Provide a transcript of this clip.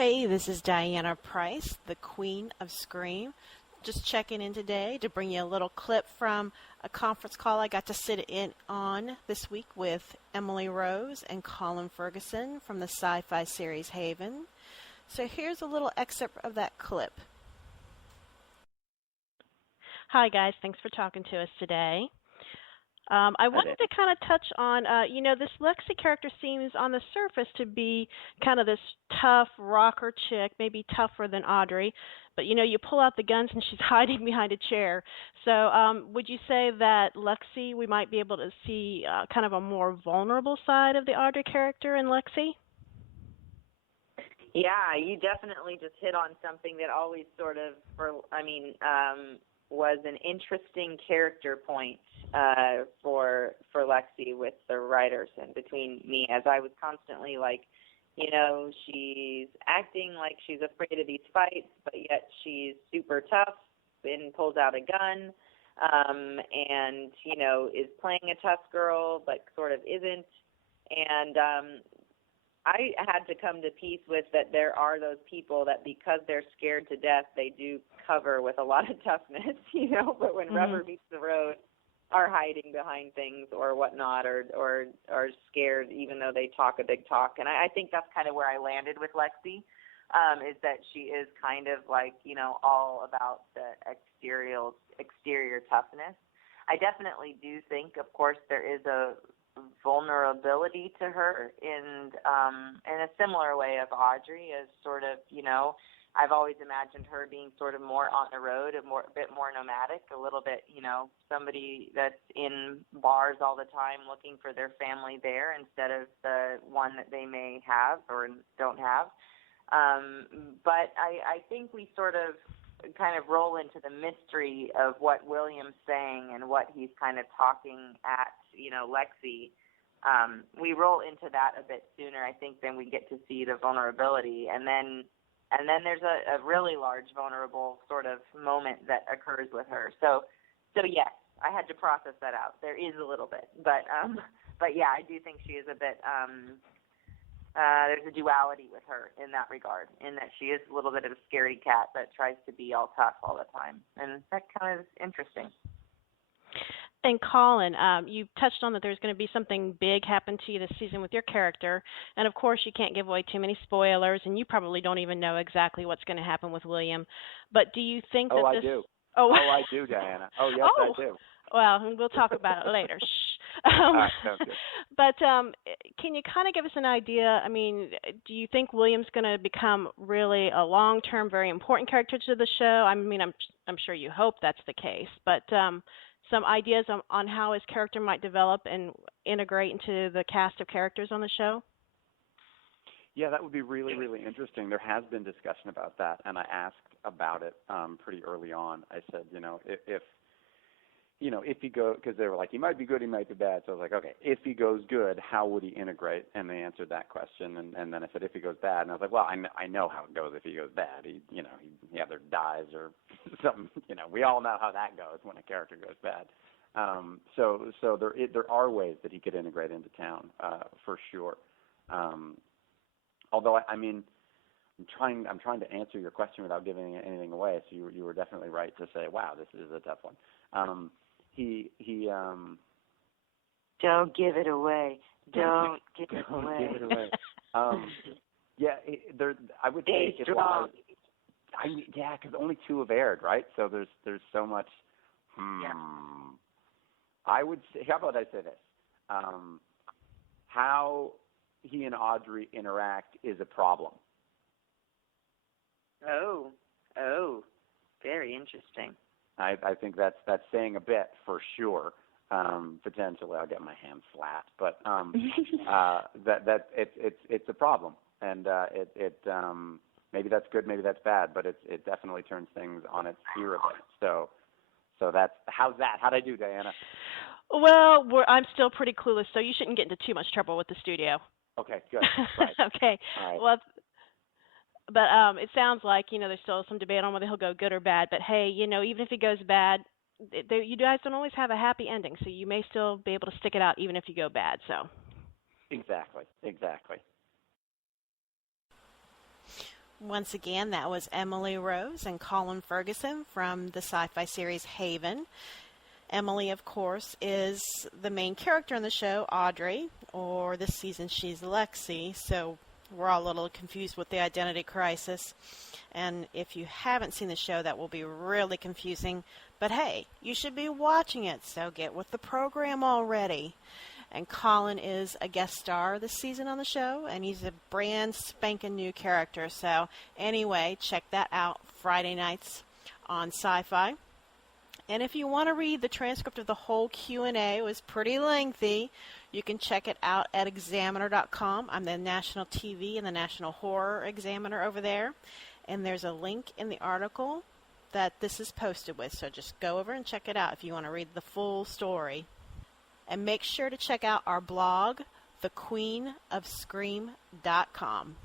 Hey, this is Diana Price, the Queen of Scream. Just checking in today to bring you a little clip from a conference call I got to sit in on this week with Emily Rose and Colin Ferguson from the sci-fi series Haven. So here's a little excerpt of that clip. Hi guys, thanks for talking to us today. I wanted to kind of touch on, this Lexi character seems on the surface to be kind of this tough rocker chick, maybe tougher than Audrey, but you pull out the guns and she's hiding behind a chair. So would you say that Lexi, we might be able to see kind of a more vulnerable side of the Audrey character in Lexi? Yeah, you definitely just hit on something that always sort of, was an interesting character point for Lexi with the writers and between me, as I was constantly like, she's acting like she's afraid of these fights, but yet she's super tough and pulls out a gun, and is playing a tough girl, but sort of isn't. And I had to come to peace with that there are those people that because they're scared to death, they do cover with a lot of toughness, but when rubber meets the road, are hiding behind things or whatnot, or are scared even though they talk a big talk. And I think that's kind of where I landed with Lexi, is that she is kind of like, all about the exterior toughness. I definitely do think, of course, there is a vulnerability to her in a similar way of Audrey, as sort of, I've always imagined her being sort of more on the road, a bit more nomadic, a little bit, somebody that's in bars all the time looking for their family there instead of the one that they may have or don't have. But I think we sort of kind of roll into the mystery of what William's saying and what he's kind of talking at, Lexi. We roll into that a bit sooner, I think, than we get to see the vulnerability. And then there's a really large vulnerable sort of moment that occurs with her. So yes, I had to process that out. There is a little bit, but yeah, I do think she is a bit. There's a duality with her in that regard, in that she is a little bit of a scaredy cat that tries to be all tough all the time, and that kind of is interesting. And Colin, you touched on that there's going to be something big happen to you this season with your character, and of course you can't give away too many spoilers, and you probably don't even know exactly what's going to happen with William. But do you think that I this? Do. Oh, I do, Diana. Oh, yes, I do. Well, we'll talk about it later. Shh. All right, sounds good. But can you kind of give us an idea? I mean, do you think William's going to become really a long-term, very important character to the show? I mean, I'm sure you hope that's the case, but some ideas on how his character might develop and integrate into the cast of characters on the show? Yeah, that would be really, really interesting. There has been discussion about that, and I asked about it pretty early on. I said, if he goes, because they were like, he might be good, he might be bad. So I was like, okay, if he goes good, how would he integrate? And they answered that question. And then I said, if he goes bad, and I was like, well, I know how it goes if he goes bad. He either dies or something. We all know how that goes when a character goes bad. So there are ways that he could integrate into town for sure. Although I'm trying to answer your question without giving anything away. So you were definitely right to say, wow, this is a tough one. Don't give it away. Don't give it away. Give it away. I would Stay take strong. because only 2 have aired, right? So there's so much. Yeah. I would say, how about I say this? How he and Audrey interact is a problem. Oh, very interesting. I think that's saying a bit for sure. Potentially, I'll get my hands flat, but that it's a problem, and maybe that's good, maybe that's bad, but it definitely turns things on its ear a bit. So that's how's that? How'd I do, Diana? Well, I'm still pretty clueless, so you shouldn't get into too much trouble with the studio. Okay, good. Right. Okay. All right. Well, but it sounds like, there's still some debate on whether he'll go good or bad. But, hey, even if he goes bad, you guys don't always have a happy ending, so you may still be able to stick it out even if you go bad. So. Exactly. Once again, that was Emily Rose and Colin Ferguson from the sci-fi series Haven. Emily, of course, is the main character in the show, Audrey, or this season she's Lexi, so we're all a little confused with the identity crisis. And if you haven't seen the show, that will be really confusing. But hey, you should be watching it, so get with the program already. And Colin is a guest star this season on the show, and he's a brand spanking new character. So anyway, check that out Friday nights on Sci-Fi. And if you want to read the transcript of the whole Q&A, it was pretty lengthy, you can check it out at examiner.com. I'm the National TV and the National Horror Examiner over there. And there's a link in the article that this is posted with. So just go over and check it out if you want to read the full story. And make sure to check out our blog, thequeenofscream.com.